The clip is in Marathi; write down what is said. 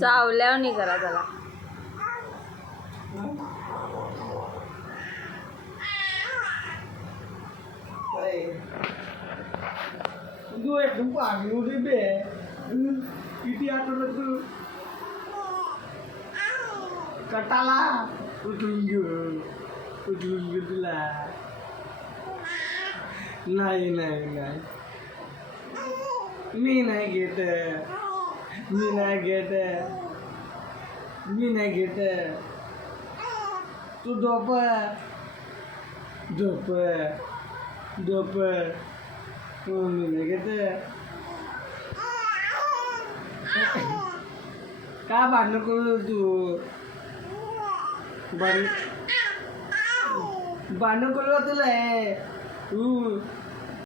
चावल्यावर नाही करा त्याला. तू एकदम पाणी होते बे. किती आठवलं तू कटाला उचलून घेऊ तुला. नाही नाही नाही मी नाही घेत. मी नाही घेत. मी नाही घेत. तू झोप झोप झोप. मी नाही घेत. का भांडण करू तू? भांडण करू तुला तू